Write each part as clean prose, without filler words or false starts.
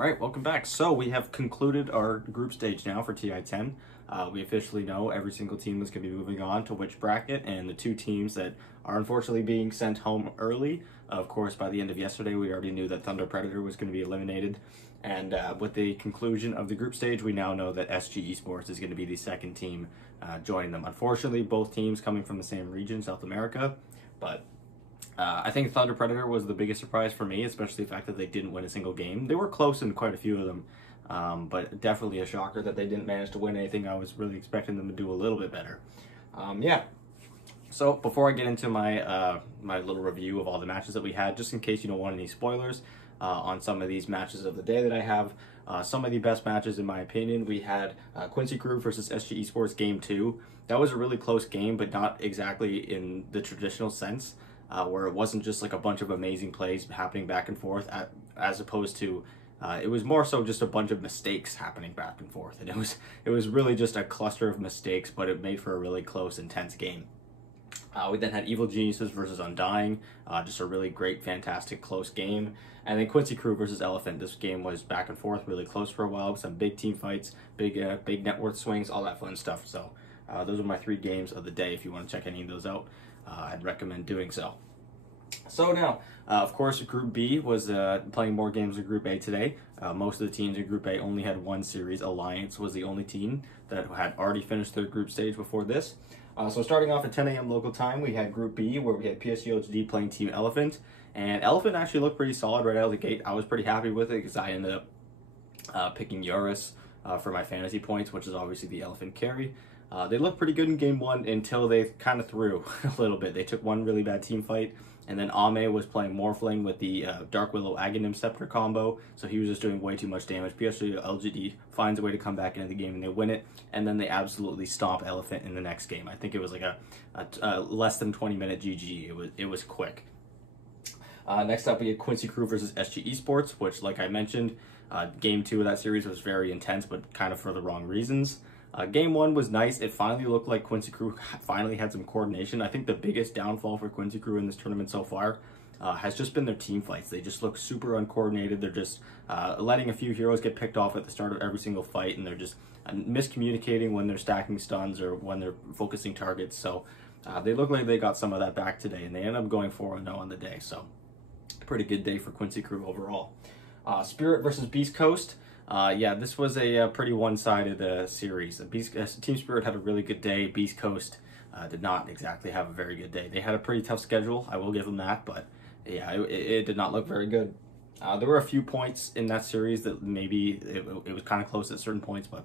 All right, welcome back. So we have concluded our group stage now for TI10. We officially know every single team that's going to be moving on to which bracket, and the two teams that are unfortunately being sent home early. Of course, by the end of yesterday, we already knew that Thunder Predator was going to be eliminated. And with the conclusion of the group stage, we now know that Sg Esports is going to be the second team joining them. Unfortunately, both teams coming from the same region, South America, but I think Thunder Predator was the biggest surprise for me, especially the fact that they didn't win a single game. They were close in quite a few of them, but definitely a shocker that they didn't manage to win anything. I was really expecting them to do a little bit better. Yeah. So before I get into my my little review of all the matches that we had, just in case you don't want any spoilers on some of these matches of the day that I have, some of the best matches in my opinion, we had Quincy Crew versus Sg Esports Game 2. That was a really close game, but not exactly in the traditional sense. Where it wasn't just like a bunch of amazing plays happening back and forth, as opposed to it was more so just a bunch of mistakes happening back and forth, and it was really just a cluster of mistakes, but it made for a really close, intense game. We then had Evil Geniuses versus Undying, just a really great, fantastic, close game. And then Quincy Crew versus Elephant. This game was back and forth, really close for a while, some big team fights, big net worth swings, all that fun stuff. So those are my 3 games of the day. If you want to check any of those out, I'd recommend doing so. So now, of course, Group B was playing more games than Group A today. Most of the teams in Group A only had one series. Alliance was the only team that had already finished their group stage before this. So starting off at 10 a.m. local time, we had Group B, where we had PSGHD playing Team Elephant. And Elephant actually looked pretty solid right out of the gate. I was pretty happy with it because I ended up picking Yaris for my fantasy points, which is obviously the Elephant carry. They looked pretty good in Game 1 until they kind of threw a little bit. They took one really bad team fight, and then Ame was playing Morphling with the Dark Willow Aghanim Scepter combo, so he was just doing way too much damage. PSGLGD finds a way to come back into the game, and they win it, and then they absolutely stomp Elephant in the next game. I think it was like a less than 20-minute GG. It was quick. Next up, we had Quincy Crew versus Sg Esports, which, like I mentioned, Game 2 of that series was very intense, but kind of for the wrong reasons. Game 1 was nice. It finally looked like Quincy Crew finally had some coordination. I think the biggest downfall for Quincy Crew in this tournament so far has just been their team fights. They just look super uncoordinated. They're just letting a few heroes get picked off at the start of every single fight, and they're just miscommunicating when they're stacking stuns or when they're focusing targets. So they look like they got some of that back today, and they end up going 4-0 on the day. So pretty good day for Quincy Crew overall. Spirit versus Beast Coast. Yeah, this was a pretty one-sided series. Team Spirit had a really good day. Beast Coast did not exactly have a very good day. They had a pretty tough schedule, I will give them that, but yeah, it did not look very good. There were a few points in that series that maybe it was kind of close at certain points, but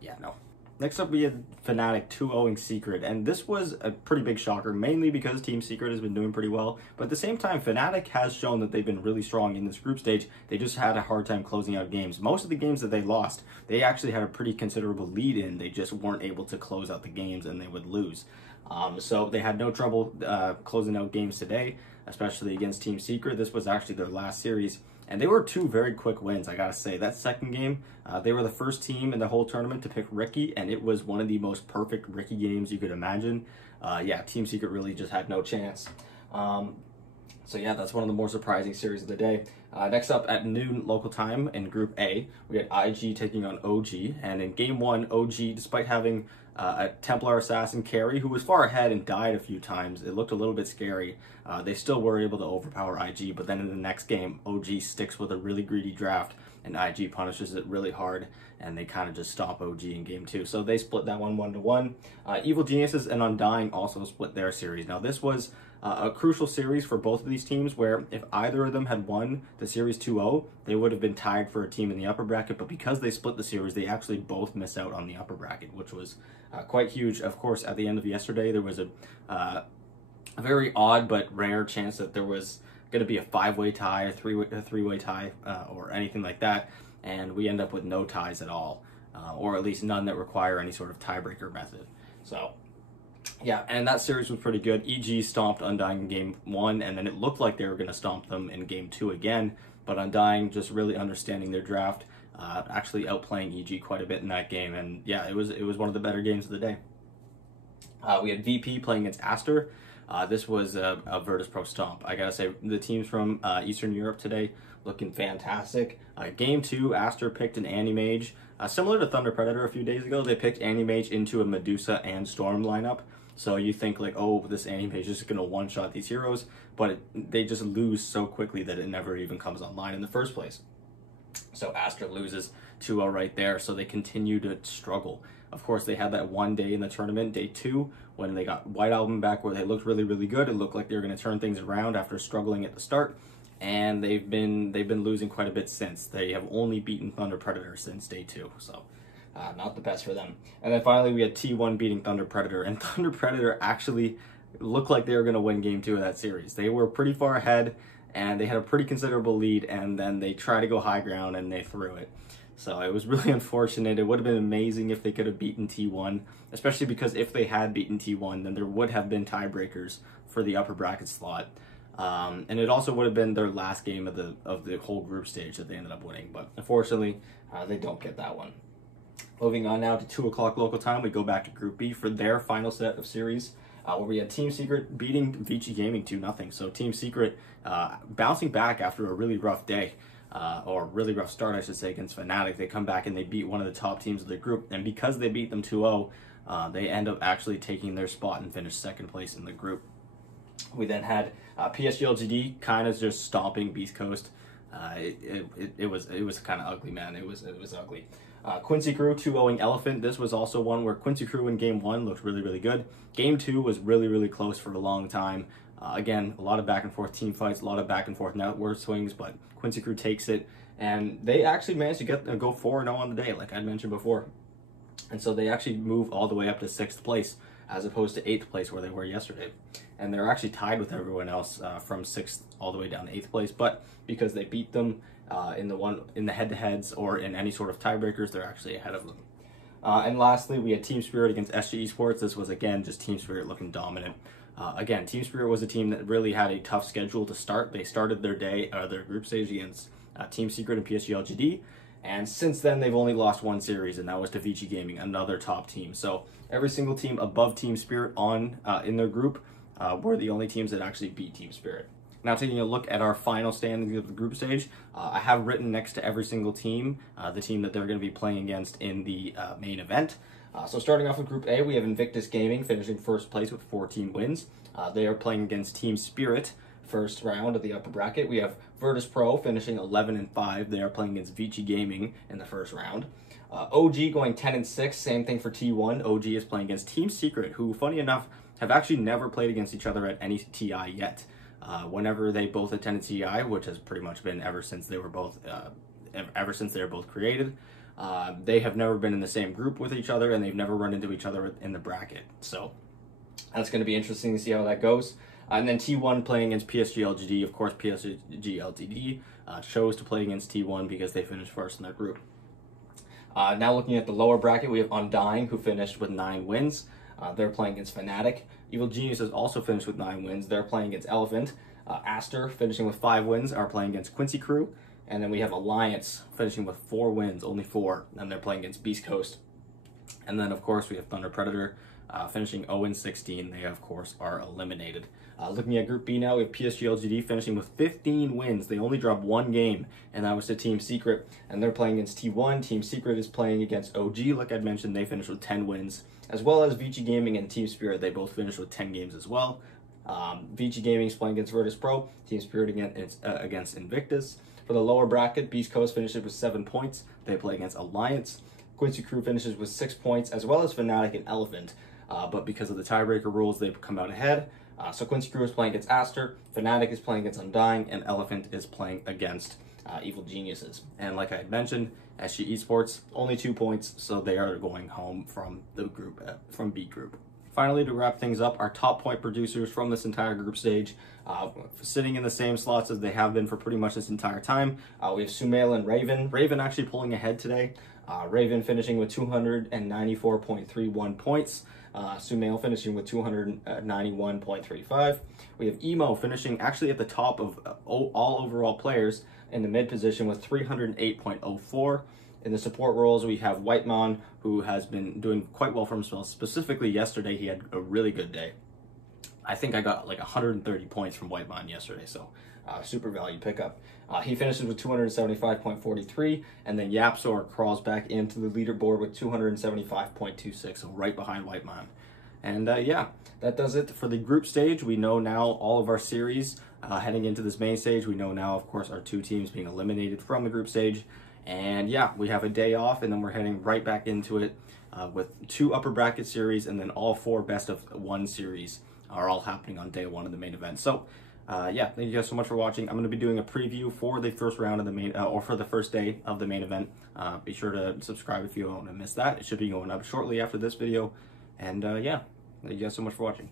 yeah, no. Next up, we had Fnatic 2-0ing Secret, and this was a pretty big shocker, mainly because Team Secret has been doing pretty well, but at the same time, Fnatic has shown that they've been really strong in this group stage. They just had a hard time closing out games. Most of the games that they lost, they actually had a pretty considerable lead in. They just weren't able to close out the games, and they would lose. So they had no trouble closing out games today, especially against Team Secret. This was actually their last series, and they were 2 very quick wins, I gotta say. That second game, they were the first team in the whole tournament to pick Riki, and it was one of the most perfect Riki games you could imagine. Yeah, Team Secret really just had no chance. So yeah, that's one of the more surprising series of the day. Next up at noon local time in Group A, we had IG taking on OG, and in Game 1, OG, despite having a Templar Assassin carry who was far ahead and died a few times, it looked a little bit scary. They still were able to overpower IG, but then in the next game, OG sticks with a really greedy draft, and IG punishes it really hard, and they kind of just stop OG in Game 2. So they split that one 1-1. Evil Geniuses and Undying also split their series. Now this was a crucial series for both of these teams, where if either of them had won the series 2-0, they would have been tied for a team in the upper bracket, but because they split the series, they actually both missed out on the upper bracket, which was quite huge. Of course, at the end of yesterday, there was a very odd but rare chance that there was going to be a 5-way tie, a three-way tie, or anything like that, and we end up with no ties at all, or at least none that require any sort of tiebreaker method. So yeah, and that series was pretty good. EG stomped Undying in Game 1, and then it looked like they were going to stomp them in Game 2 again, but Undying just really understanding their draft, actually outplaying EG quite a bit in that game, and yeah, it was one of the better games of the day. We had VP playing against Aster. This was a Virtus Pro stomp. I gotta say, the teams from Eastern Europe today looking fantastic. Game 2, Aster picked an Anti-Mage. Similar to Thunder Predator a few days ago, they picked Anti-Mage into a Medusa and Storm lineup. So you think like, oh, this Anti-Mage is just going to one-shot these heroes, but they just lose so quickly that it never even comes online in the first place. So Aster loses 2-0 right there, so they continue to struggle. Of course, they had that one day in the tournament, day 2, when they got White Album back where they looked really, really good. It looked like they were going to turn things around after struggling at the start, and they've been losing quite a bit since. They have only beaten Thunder Predator since day 2, so not the best for them. And then finally, we had T1 beating Thunder Predator, and Thunder Predator actually looked like they were going to win game 2 of that series. They were pretty far ahead, and they had a pretty considerable lead, and then they tried to go high ground, and they threw it. So it was really unfortunate. It would have been amazing if they could have beaten T1, especially because if they had beaten T1, then there would have been tiebreakers for the upper bracket slot. And it also would have been their last game of the whole group stage that they ended up winning. But unfortunately, they don't get that one. Moving on now to 2 o'clock local time, we go back to Group B for their final set of series, where we had Team Secret beating Vici Gaming 2-0. So Team Secret bouncing back after a really rough day. Or really rough start, I should say, against Fnatic. They come back and they beat one of the top teams of the group, and because they beat them 2-0, they end up actually taking their spot and finish second place in the group. We then had PSG LGD kind of just stomping Beast Coast. It was kind of ugly, man. It was ugly. Quincy Crew 2-0ing Elephant. This was also one where Quincy Crew in game 1 looked really, really good. Game 2 was really, really close for a long time. Again, a lot of back and forth team fights, a lot of back and forth network swings, but Quincy Crew takes it, and they actually managed to go 4-0 on the day, like I mentioned before. And so they actually move all the way up to 6th place, as opposed to 8th place where they were yesterday. And they're actually tied with everyone else from 6th all the way down to 8th place, but because they beat them in the head-to-heads or in any sort of tiebreakers, they're actually ahead of them. And lastly, we had Team Spirit against Sg Esports. This was, again, just Team Spirit looking dominant. Again, Team Spirit was a team that really had a tough schedule to start. They started their group stage against Team Secret and PSG LGD, and since then they've only lost one series, and that was to Vici Gaming, another top team. So every single team above Team Spirit in their group were the only teams that actually beat Team Spirit. Now, taking a look at our final standings of the group stage, I have written next to every single team the team that they're going to be playing against in the main event. So starting off with Group A, we have Invictus Gaming finishing first place with 14 wins. They are playing against Team Spirit, first round of the upper bracket. We have Virtus Pro finishing 11-5. They are playing against Vici Gaming in the first round. OG going 10-6, same thing for T1. OG is playing against Team Secret, who, funny enough, have actually never played against each other at any TI yet. Whenever they both attended TI, which has pretty much been ever since they were both created, they have never been in the same group with each other, and they've never run into each other in the bracket. So that's going to be interesting to see how that goes. And then T1 playing against PSG LGD. Of course, PSG LGD chose to play against T1 because they finished first in their group. Now looking at the lower bracket, we have Undying, who finished with 9 wins. They're playing against Fnatic. Evil Geniuses also finished with 9 wins. They're playing against Elephant. Aster, finishing with 5 wins, are playing against Quincy Crew. And then we have Alliance finishing with 4 wins, only 4, and they're playing against Beast Coast. And then, of course, we have Thunder Predator finishing 0-16. They, of course, are eliminated. Looking at Group B now, we have PSG LGD finishing with 15 wins. They only dropped 1 game, and that was to Team Secret. And they're playing against T1. Team Secret is playing against OG, like I mentioned. They finished with 10 wins, as well as Vici Gaming and Team Spirit. They both finished with 10 games as well. Vici Gaming is playing against Virtus Pro. Team Spirit against Invictus. For the lower bracket, Beast Coast finishes with 7 points. They play against Alliance. Quincy Crew finishes with 6 points, as well as Fnatic and Elephant. But because of the tiebreaker rules, they've come out ahead. So Quincy Crew is playing against Aster, Fnatic is playing against Undying, and Elephant is playing against Evil Geniuses. And like I had mentioned, Sg Esports, only 2 points, so they are going home from the group, from B group. Finally, to wrap things up, our top point producers from this entire group stage, sitting in the same slots as they have been for pretty much this entire time. We have Sumail and Raven. Raven actually pulling ahead today. Raven finishing with 294.31 points. Sumail finishing with 291.35. We have Emo finishing actually at the top of all overall players in the mid position with 308.04. In the support roles, we have Whitemon, who has been doing quite well for himself. Specifically yesterday, he had a really good day. I think I got like 130 points from Whitemon yesterday, so super value pickup. He finishes with 275.43, and then Yapsor crawls back into the leaderboard with 275.26, so right behind White Man. And yeah, that does it for the group stage. We know now all of our series heading into this main stage. We know now, of course, our 2 teams being eliminated from the group stage. And yeah, we have a day off, and then we're heading right back into it with 2 upper bracket series, and then all 4 best of 1 series are all happening on day 1 of the main event. So yeah, thank you guys so much for watching. I'm going to be doing a preview for the first round of the main, or for the first day of the main event. Be sure to subscribe if you don't want to miss that. It should be going up shortly after this video. And yeah, thank you guys so much for watching.